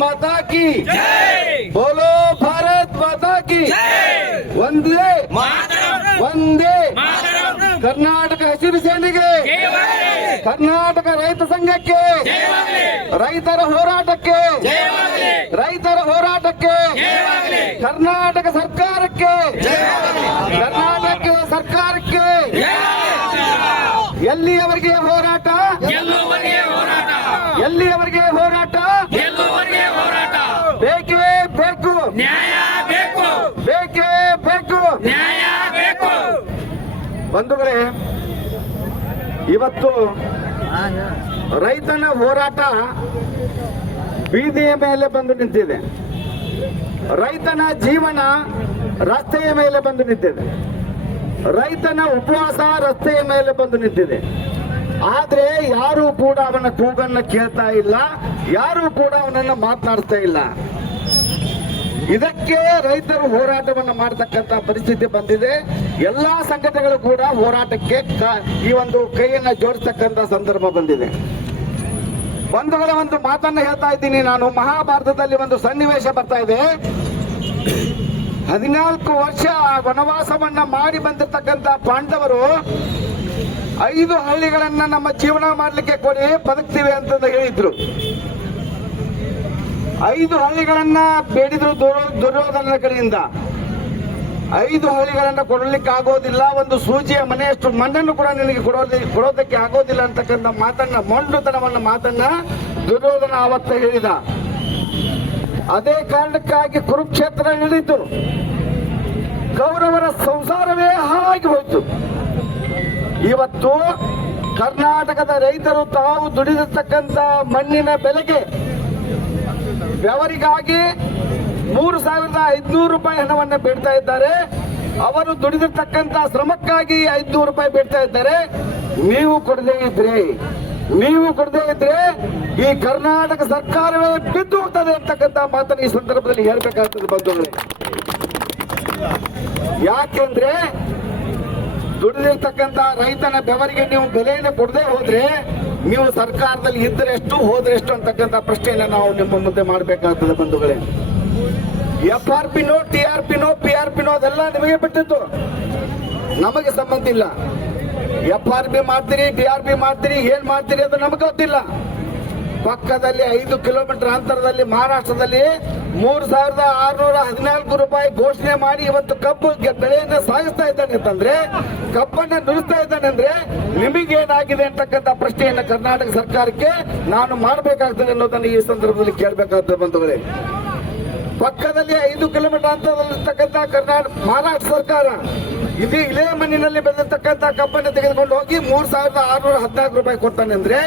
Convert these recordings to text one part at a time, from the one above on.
ಮಾತಾ ಕಿ ಬೋಲೋ ಭಾರತ್ ಮಾತಾ ಕಿ ಒಂದೇ ಒಂದೇ ಕರ್ನಾಟಕ ಹಸಿರು ಸೇನೆಗೆ ಕರ್ನಾಟಕ ರೈತ ಸಂಘಕ್ಕೆ ರೈತರ ಹೋರಾಟಕ್ಕೆ ರೈತರ ಹೋರಾಟಕ್ಕೆ ಕರ್ನಾಟಕ ಸರ್ಕಾರಕ್ಕೆ ಕರ್ನಾಟಕ ಸರ್ಕಾರಕ್ಕೆ ಎಲ್ಲಿಯವರಿಗೆ ಹೋರಾಟ ಎಲ್ಲಿಯವರಿಗೆ ಹೋರಾಟ ಬಂಧುಗಳೇ, ಇವತ್ತು ರೈತನ ಹೋರಾಟ ಬೀದಿಯ ಮೇಲೆ ಬಂದು ನಿಂತಿದೆ. ರೈತನ ಜೀವನ ರಸ್ತೆಯ ಮೇಲೆ ಬಂದು ನಿಂತಿದೆ. ರೈತನ ಉಪವಾಸ ರಸ್ತೆಯ ಮೇಲೆ ಬಂದು ನಿಂತಿದೆ. ಆದ್ರೆ ಯಾರು ಕೂಡ ಅವನ ಕೂಗನ್ನ ಕೇಳ್ತಾ ಇಲ್ಲ, ಯಾರು ಕೂಡ ಅವನನ್ನ ಮಾತನಾಡ್ತಾ ಇಲ್ಲ. ಇದಕ್ಕೆ ರೈತರು ಹೋರಾಟವನ್ನು ಮಾಡತಕ್ಕಂತ ಪರಿಸ್ಥಿತಿ ಬಂದಿದೆ. ಎಲ್ಲಾ ಸಂಘಟನೆಗಳು ಕೂಡ ಹೋರಾಟಕ್ಕೆ ಈ ಒಂದು ಕೈಯನ್ನ ಜೋಡಿಸ್ತಕ್ಕಂತ ಸಂದರ್ಭ ಬಂದಿದೆ. ಬಂಧುಗಳ ಒಂದು ಮಾತನ್ನ ಹೇಳ್ತಾ ಇದ್ದೀನಿ ನಾನು. ಮಹಾಭಾರತದಲ್ಲಿ ಒಂದು ಸನ್ನಿವೇಶ ಬರ್ತಾ ಇದೆ. ಹದಿನಾಲ್ಕು ವರ್ಷ ವನವಾಸವನ್ನ ಮಾಡಿ ಬಂದಿರತಕ್ಕಂತ ಪಾಂಡವರು ಐದು ಹಳ್ಳಿಗಳನ್ನ ನಮ್ಮ ಜೀವನ ಮಾಡಲಿಕ್ಕೆ ಕೊಡಿ ಬದುಕ್ತೀವಿ ಅಂತಂದು ಹೇಳಿದ್ರು. ಐದು ಹಳ್ಳಿಗಳನ್ನ ಬೇಡಿದ್ರು ದುರ್ಯೋಧನ ಕಡೆಯಿಂದ ಐದು ಹಳ್ಳಿಗಳನ್ನ ಕೊಡಲಿಕ್ಕೆ ಆಗೋದಿಲ್ಲ, ಒಂದು ಸೂಜಿಯ ಮನೆಯಷ್ಟು ಮಣ್ಣನ್ನು ಕೂಡ ನಿನಗೆ ಕೊಡೋದಿ, ಕೊಡೋದಕ್ಕೆ ಆಗೋದಿಲ್ಲ ಅಂತಕ್ಕಂಥ ಮಾತನ್ನ, ಮೊಂಡುತನವನ್ನ ಮಾತನ್ನ ದುರ್ಯೋಧನ ಆವತ್ತ ಹೇಳಿದ. ಅದೇ ಕಾರಣಕ್ಕಾಗಿ ಕುರುಕ್ಷೇತ್ರ ಹಿಡಿತು ಕೌರವರ ಸಂಸಾರವೇ ಹಾಳಾಗಿ ಹೋಯಿತು. ಇವತ್ತು ಕರ್ನಾಟಕದ ರೈತರು ತಾವು ದುಡಿದಿರ್ತಕ್ಕಂಥ ಮಣ್ಣಿನ ಬೆಲೆಗೆ ಬೆವರಿಗಾಗಿ ಮೂರು ಸಾವಿರದ ಐದುನೂರು ರೂಪಾಯಿ ಹಣವನ್ನ ಬಿಡ್ತಾ ಇದ್ದಾರೆ. ಅವರು ದುಡಿದಿರ್ತಕ್ಕಂತ ಶ್ರಮಕ್ಕಾಗಿ ಐದ್ನೂರು ರೂಪಾಯಿ ಬಿಡ್ತಾ ಇದ್ದಾರೆ. ನೀವು ಕೊಡದೇ ಇದ್ರೆ, ನೀವು ಕೊಡದೇ ಇದ್ರೆ ಈ ಕರ್ನಾಟಕ ಸರ್ಕಾರವೇ ಬಿದ್ದು ಹೋಗ್ತದೆ ಅಂತಕ್ಕಂತ ಮಾತನ್ನು ಈ ಸಂದರ್ಭದಲ್ಲಿ ಹೇಳ್ಬೇಕಾಗ್ತದೆ ಬಂಧುಗಳೇ. ಯಾಕೆಂದ್ರೆ ದುಡಿದಿರ್ತಕ್ಕಂತ ರೈತನ ಬೆವರಿಗೆ ನೀವು ಬೆಲೆಯನ್ನು ಕೊಡದೆ ಹೋದ್ರೆ ನೀವು ಸರ್ಕಾರದಲ್ಲಿ ಇದ್ರೆ ಎಷ್ಟು, ಹೋದ್ರೆ ಎಷ್ಟು ಅಂತಕ್ಕಂಥ ಪ್ರಶ್ನೆಯನ್ನ ನಾವು ನಿಮ್ಮ ಮುಂದೆ ಮಾಡಬೇಕಾಗ್ತದೆ ಬಂಧುಗಳೇ. ಎಫ್ ಆರ್ ಪಿನೋ ಟಿ ಆರ್ ಪಿನೋ ಪಿ ಆರ್ ಪಿನೋ ಅದೆಲ್ಲ ನಿಮಗೆ ಬಿಟ್ಟಿತ್ತು ನಮಗೆ ಸಂಬಂಧ ಇಲ್ಲ ಎಫ್ ಆರ್ ಪಿ ಮಾಡ್ತೀರಿ ಟಿ ಆರ್ ಪಿ ಮಾಡ್ತೀರಿ, ಏನ್ ಮಾಡ್ತೀರಿ ಅದು ನಮಗೆ ಗೊತ್ತಿಲ್ಲ. ಪಕ್ಕದಲ್ಲಿ ಐದು ಕಿಲೋಮೀಟರ್ ಅಂತರದಲ್ಲಿ ಮಹಾರಾಷ್ಟ್ರದಲ್ಲಿ ಮೂರು ಸಾವಿರದ ಆರುನೂರ ಹದಿನಾಲ್ಕು ರೂಪಾಯಿ ಘೋಷಣೆ ಮಾಡಿ ಇವತ್ತು ಕಬ್ಬು ಬೆಳೆಯನ್ನು ಸಾಗಿಸ್ತಾ ಇದ್ದಾನೆ ಅಂತಂದ್ರೆ, ಕಬ್ಬನ್ನ ನುಡಿಸ್ತಾ ಇದ್ದಾನೆ ಅಂದ್ರೆ ನಿಮಗೇನಾಗಿದೆ ಅಂತಕ್ಕಂಥ ಪ್ರಶ್ನೆಯನ್ನ ಕರ್ನಾಟಕ ಸರ್ಕಾರಕ್ಕೆ ನಾನು ಮಾಡಬೇಕಾಗ್ತದೆ ಅನ್ನೋದನ್ನು ಈ ಸಂದರ್ಭದಲ್ಲಿ ಕೇಳಬೇಕಾಗ್ತದೆ ಬಂಧುಗಳೇ. ಪಕ್ಕದಲ್ಲಿ ಐದು ಕಿಲೋಮೀಟರ್ ಅಂತರದಲ್ಲಿರ್ತಕ್ಕಂಥ ಕರ್ನಾಟಕ ಮಹಾರಾಷ್ಟ್ರ ಸರ್ಕಾರ ಇದು ಇಳೆಯ ಮಣ್ಣಿನಲ್ಲಿ ಬೆಳೆದಿರ್ತಕ್ಕಂಥ ಕಂಪನಿ ತೆಗೆದುಕೊಂಡು ಹೋಗಿ ಮೂರ್ ಸಾವಿರದ ಆರುನೂರ ಹದಿನಾಲ್ಕು ರೂಪಾಯಿ ಕೊಡ್ತಾನೆ ಅಂದ್ರೆ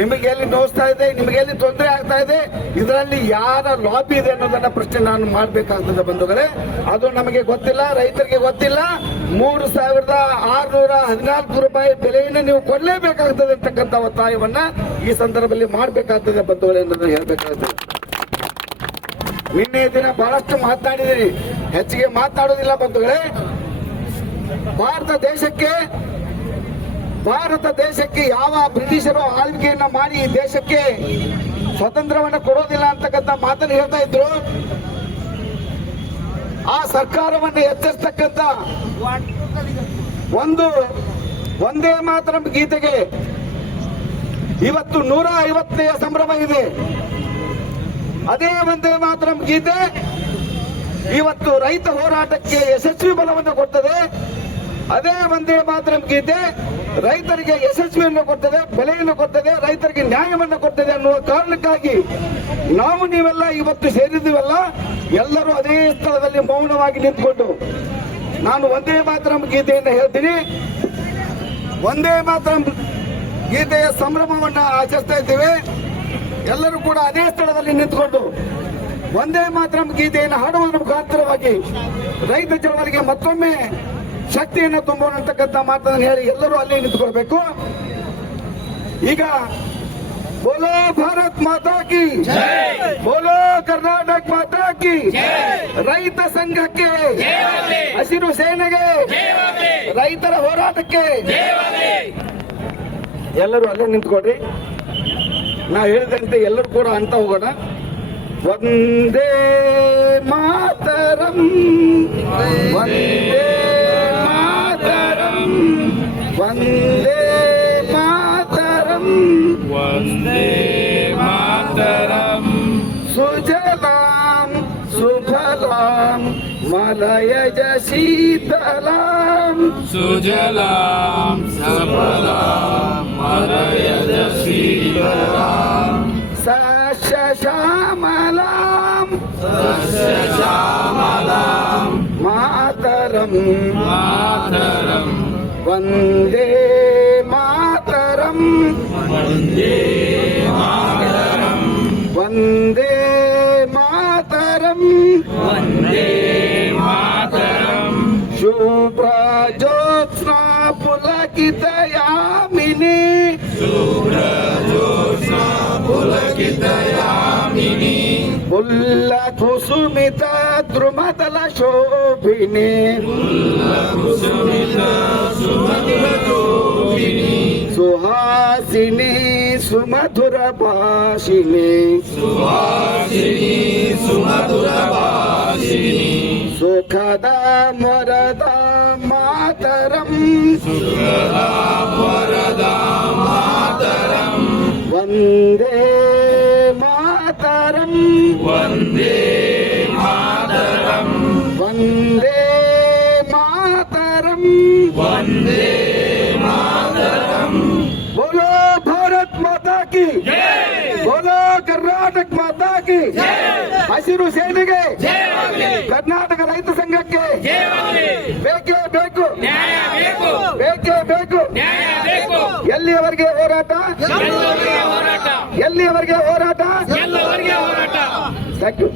ನಿಮಗೆ ಎಲ್ಲಿ ನೋಸ್ತಾ ಇದೆ, ನಿಮಗೆ ಎಲ್ಲಿ ತೊಂದರೆ ಆಗ್ತಾ ಇದೆ, ಇದರಲ್ಲಿ ಯಾರ ಲಾಬಿ ಇದೆ ಅನ್ನೋದನ್ನ ಪ್ರಶ್ನೆ ನಾನು ಮಾಡಬೇಕಾಗ್ತದೆ ಬಂಧುಗಳೇ. ಅದು ನಮಗೆ ಗೊತ್ತಿಲ್ಲ, ರೈತರಿಗೆ ಗೊತ್ತಿಲ್ಲ. ಮೂರು ಸಾವಿರದ ಆರುನೂರ ಹದಿನಾಲ್ಕು ರೂಪಾಯಿ ಬೆಲೆಯನ್ನು ನೀವು ಕೊಡಲೇಬೇಕಾಗ್ತದೆ ಅಂತಕ್ಕಂಥ ಒತ್ತಾಯವನ್ನ ಈ ಸಂದರ್ಭದಲ್ಲಿ ಮಾಡಬೇಕಾಗ್ತದೆ ಬಂಧುಗಳೇ ಅನ್ನೋದನ್ನ ಹೇಳ್ಬೇಕಾಗ್ತದೆ. ನಿನ್ನೆ ದಿನ ಬಹಳಷ್ಟು ಮಾತನಾಡಿದ್ದೀನಿ ಹೆಚ್ಚಿಗೆ ಮಾತಾಡೋದಿಲ್ಲ ಬಂಧುಗಳೇ. ಭಾರತ ದೇಶಕ್ಕೆ ಭಾರತ ದೇಶಕ್ಕೆ ಯಾವ ಬ್ರಿಟಿಷರು ಆಳ್ವಿಕೆಯನ್ನ ಮಾಡಿ ಈ ದೇಶಕ್ಕೆ ಸ್ವತಂತ್ರವನ್ನ ಕೊಡೋದಿಲ್ಲ ಅಂತಕ್ಕಂಥ ಮಾತನ್ನು ಹೇಳ್ತಾ ಇದ್ರು. ಆ ಸರ್ಕಾರವನ್ನು ಎಚ್ಚರಿಸ್ತಕ್ಕಂಥ ಒಂದು, ಒಂದೇ ಮಾತ್ರ ಗೀತೆಗೆ ಇವತ್ತು ನೂರ ಐವತ್ತನೆಯ ಸಂಭ್ರಮ ಇದೆ. ಅದೇ ಒಂದೇ ಮಾತ್ರ ಗೀತೆ. ಇವತ್ತು ರೈತ ಹೋರಾಟಕ್ಕೆ ಯಶಸ್ವಿ ಬಲವನ್ನು ಕೊಡ್ತದೆ. ಅದೇ ಒಂದೇ ಮಾತ್ರ ಗೀತೆ. ರೈತರಿಗೆ ಯಶಸ್ವಿಯನ್ನು ಕೊಡ್ತದೆ, ಬೆಲೆಯನ್ನು ಕೊಡ್ತದೆ, ರೈತರಿಗೆ ನ್ಯಾಯವನ್ನು ಕೊಡ್ತದೆ ಅನ್ನುವ ಕಾರಣಕ್ಕಾಗಿ ನಾವು ನೀವೆಲ್ಲ ಇವತ್ತು ಸೇರಿದ್ದೀವಲ್ಲ, ಎಲ್ಲರೂ ಅದೇ ಸ್ಥಳದಲ್ಲಿ ಮೌನವಾಗಿ ನಿಂತ್ಕೊಂಡು ನಾನು ಒಂದೇ ಮಾತ್ರ ಗೀತೆಯನ್ನು ಹೇಳ್ತೀನಿ. ಒಂದೇ ಮಾತ್ರ ಗೀತೆಯ ಸಂಭ್ರಮವನ್ನು ಆಚರಿಸ್ತಾ ಇದ್ದೇವೆ. ಎಲ್ಲರೂ ಕೂಡ ಅದೇ ಸ್ಥಳದಲ್ಲಿ ನಿಂತುಕೊಂಡು ಒಂದೇ ಮಾತ್ರ ಗೀತೆಯನ್ನು ಹಾಡುವುದರ ಮುಖಾಂತರವಾಗಿ ರೈತ ಜನರಿಗೆ ಮತ್ತೊಮ್ಮೆ ಶಕ್ತಿಯನ್ನು ತುಂಬುವಂತಕ್ಕಂಥ ಮಾತನ್ನು ಹೇಳಿ ಎಲ್ಲರೂ ಅಲ್ಲೇ ನಿಂತುಕೊಳ್ಬೇಕು. ಈಗ ಬೋಲೋ ಭಾರತ್ ಮಾತಾ ಕಿ ಬೋಲೋ ಕರ್ನಾಟಕ ಮಾತಾ ಕಿ ರೈತ ಸಂಘಕ್ಕೆ ಹಸಿರು ಸೇನೆಗೆ ರೈತರ ಹೋರಾಟಕ್ಕೆ ಎಲ್ಲರೂ ಅಲ್ಲೇ ನಿಂತ್ಕೊಡ್ರಿ ನಾ ಹೇಳಿದಂತೆ ಎಲ್ಲರೂ ಕೂಡ ಅಂತ ಹೋಗೋಣ ವಂದೇ ಮಾತರಂ ವಂದೇ ಮಾತರಂ ವಂದೇ সুজলাম মালায় শীতলাম সুজলাম সবলাম মালায় শীতলাম শ্যামালাম শ্যামালাম মাতরম মাতরম वन्दे मातरम् वन्दे मातरम् वन्दे ముల్ల కుసుమిత ద్రుమదల శోభిని. సుహాసిని సుమధుర భాషిని. సుఖద మరద మాతరం. వందే ವಂದೇ ಮಾತರಂ. माता ಭಾರತ್ ಮಾತಾ ಕಿ. ಬೋಲೋ ಕರ್ನಾಟಕ ಹಸಿರು ಸೇನೆಗೆ. ಕರ್ನಾಟಕ ರೈತ ಸಂಘಕ್ಕೆ. ಬೇಕೇ ಬೇಕು. ಬೇಕೇ. ಬೇಕು ಎಲ್ಲಿಯವರೆಗೆ ಹೋರಾಟ? ಎಲ್ಲಿಯವರೆಗೆ ಹೋರಾಟ? Thank you.